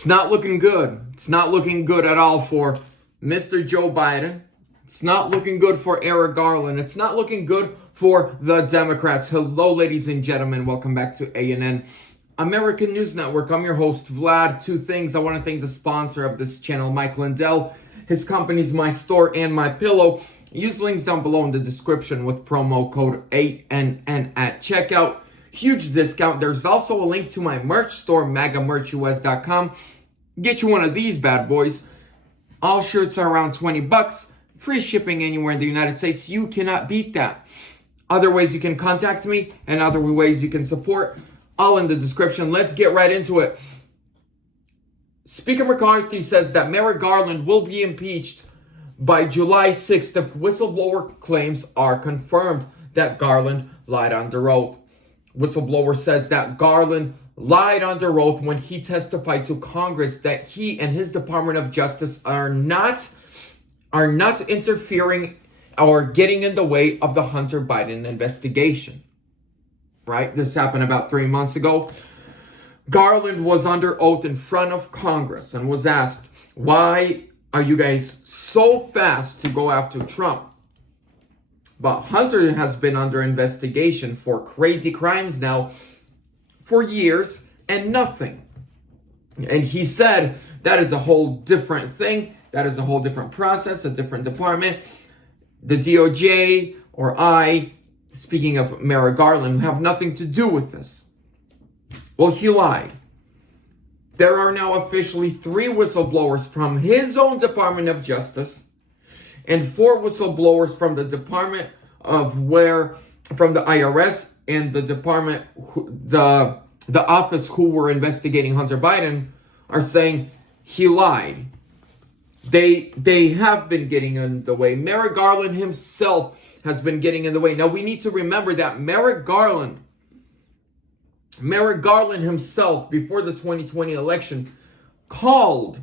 It's not looking good. It's not looking good at all for Mr. Joe Biden. It's not looking good for Eric Garland. It's not looking good for the Democrats. Hello, ladies and gentlemen. Welcome back to ANN American News Network. I'm your host, Vlad. Two things. I want to thank the sponsor of this channel, Mike Lindell. His company's My Store and My Pillow. Use links down below in the description with promo code ANN at checkout. Huge discount. There's also a link to my merch store, MAGAmerchUS.com. Get you one of these bad boys. All shirts are around 20 bucks. Free shipping anywhere in the United States. You cannot beat that. Other ways you can contact me and other ways you can support, all in the description. Let's get right into it. Speaker McCarthy says that Merrick Garland will be impeached by July 6th if whistleblower claims are confirmed that Garland lied under oath. Whistleblower says that Garland lied under oath when he testified to Congress that he and his Department of Justice are not interfering or getting in the way of the Hunter Biden investigation. Right? This happened about 3 months ago. Garland was under oath in front of Congress and was asked, why are you guys so fast to go after Trump? But Hunter has been under investigation for crazy crimes now for years and nothing. And he said that is a whole different thing. That is a whole different process, a different department. The DOJ or I, speaking of Merrick Garland, have nothing to do with this. Well, he lied. There are now officially 3 whistleblowers from his own Department of Justice and 4 whistleblowers from the Department from the IRS and the department, the office who were investigating Hunter Biden are saying he lied. They have been getting in the way. Merrick Garland himself has been getting in the way. Now we need to remember that Merrick Garland himself, before the 2020 election, called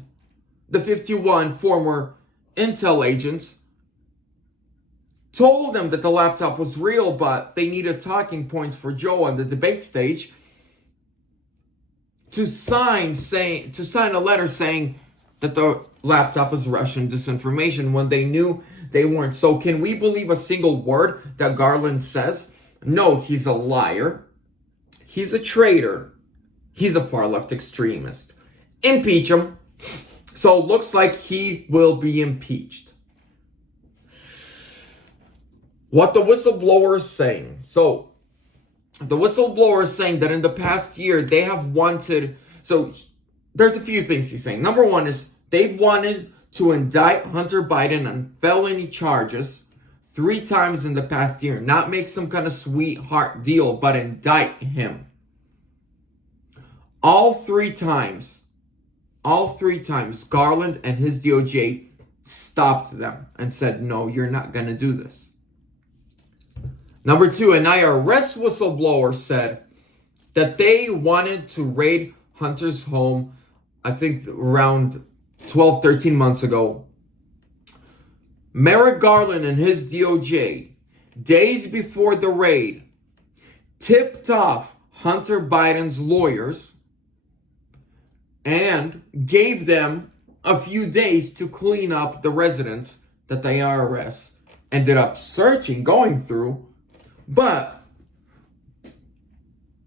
the 51 former intel agents, told them that the laptop was real, but they needed talking points for Joe on the debate stage, to sign a letter saying that the laptop was Russian disinformation when they knew they weren't. So can we believe a single word that Garland says? No, he's a liar. He's a traitor. He's a far left extremist. Impeach him. So it looks like he will be impeached. What the whistleblower is saying. So the whistleblower is saying that in the past year they have wanted. So there's a few things he's saying. Number one is they've wanted to indict Hunter Biden on felony charges 3 times in the past year. Not make some kind of sweetheart deal, but indict him. All three times, Garland and his DOJ stopped them and said, no, you're not going to do this. Number 2, an IRS whistleblower said that they wanted to raid Hunter's home, I think around 12, 13 months ago. Merrick Garland and his DOJ, days before the raid, tipped off Hunter Biden's lawyers and gave them a few days to clean up the residence that the IRS ended up going through, but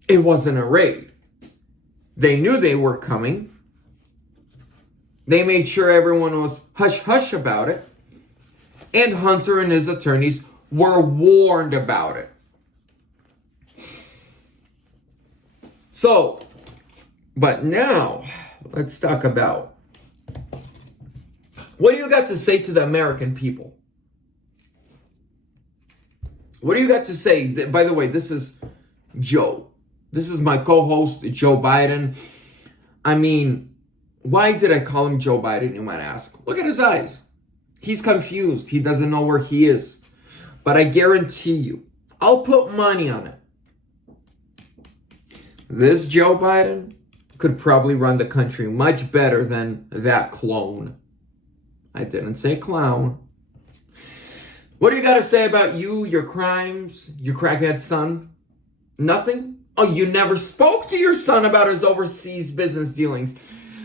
it wasn't a raid. They knew they were coming. They made sure everyone was hush-hush about it. And Hunter and his attorneys were warned about it. So, but now, let's talk about, what do you got to say to the American people? What do you got to say? By the way, this is Joe. This is my co-host, Joe Biden. I mean, why did I call him Joe Biden, you might ask? Look at his eyes. He's confused. He doesn't know where he is. But I guarantee you, I'll put money on it. This Joe Biden could probably run the country much better than that clone. I didn't say clown. What do you got to say about you, your crimes, your crackhead son? Nothing? Oh, you never spoke to your son about his overseas business dealings.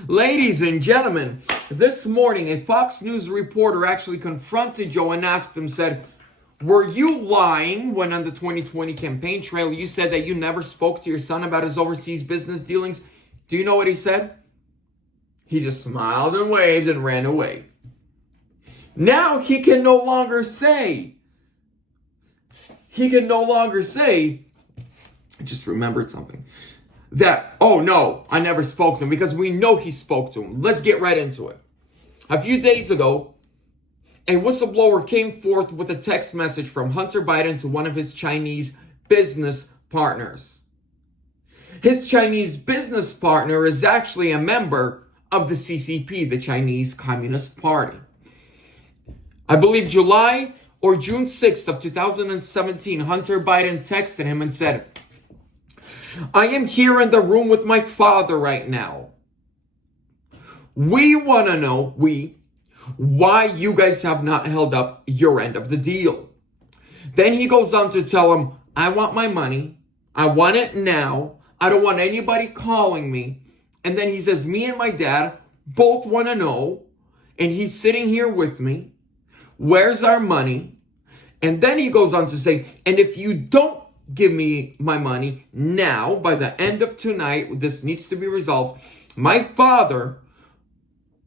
Ladies and gentlemen, this morning a Fox News reporter actually confronted Joe and asked him, said, were you lying when on the 2020 campaign trail you said that you never spoke to your son about his overseas business dealings? Do you know what he said? He just smiled and waved and ran away. Now he can no longer say, I just remembered something, that, oh no, I never spoke to him, because we know he spoke to him. Let's get right into it. A few days ago, a whistleblower came forth with a text message from Hunter Biden to one of his Chinese business partners. His Chinese business partner is actually a member of the CCP, the Chinese Communist Party. I believe July or June 6th of 2017, Hunter Biden texted him and said, I am here in the room with my father right now. We want to know, why you guys have not held up your end of the deal. Then he goes on to tell him, I want my money. I want it now. I don't want anybody calling me. And then he says, me and my dad both want to know. And he's sitting here with me. Where's our money? And then he goes on to say, and if you don't give me my money now, by the end of tonight, this needs to be resolved, my father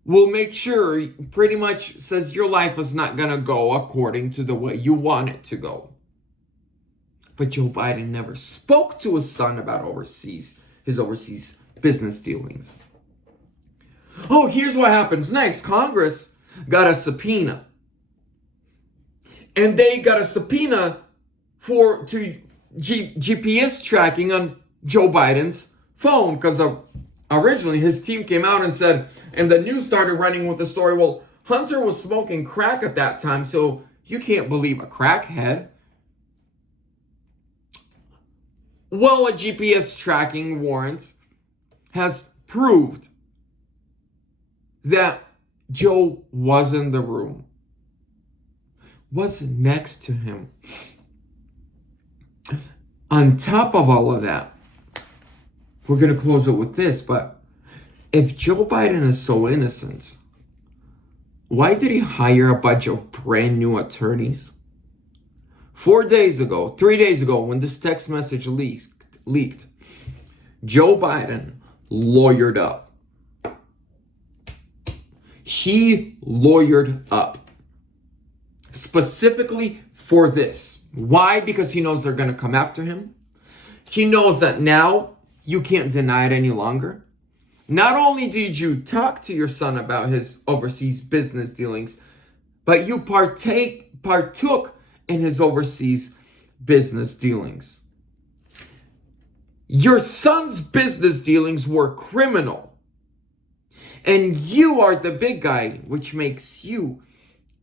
will make sure, pretty much says, your life is not going to go according to the way you want it to go. But Joe Biden never spoke to his son about his overseas business dealings. Oh, here's what happens next. Congress got a subpoena. And they got a subpoena to GPS tracking on Joe Biden's phone, because originally his team came out and said, and the news started running with the story, well, Hunter was smoking crack at that time, so you can't believe a crackhead. Well, a GPS tracking warrant has proved that Joe was in the room, was next to him. On top of all of that, we're going to close it with this, but if Joe Biden is so innocent, why did he hire a bunch of brand new attorneys? 3 days ago, when this text message leaked, Joe Biden lawyered up. He lawyered up specifically for this. Why? Because he knows they're going to come after him. He knows that now you can't deny it any longer. Not only did you talk to your son about his overseas business dealings, but you partook in his overseas business dealings. Your son's business dealings were criminal. And you are the big guy, which makes you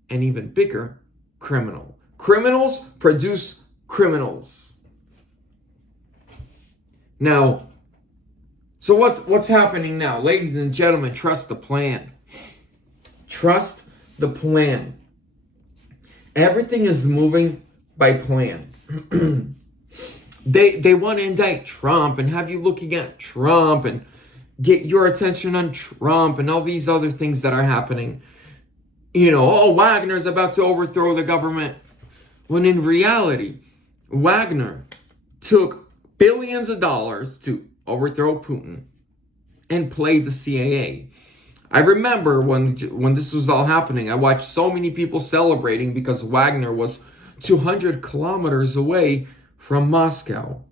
an even bigger criminal. Criminals produce criminals. Now, so what's happening now? Ladies and gentlemen, trust the plan. Trust the plan. Everything is moving by plan. They want to indict Trump and have you looking at Trump and get your attention on Trump and all these other things that are happening. You know, oh, Wagner's about to overthrow the government. When in reality, Wagner took billions of dollars to overthrow Putin and played the CIA. I remember when this was all happening, I watched so many people celebrating because Wagner was 200 kilometers away from Moscow.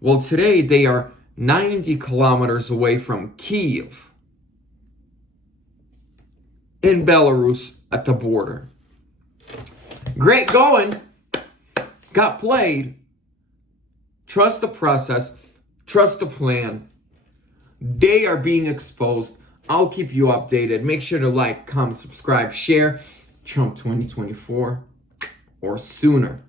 Well, today they are 90 kilometers away from Kyiv in Belarus at the border. Great going. Got played. Trust the process. Trust the plan. They are being exposed. I'll keep you updated. Make sure to like, comment, subscribe, share. Trump 2024 or sooner.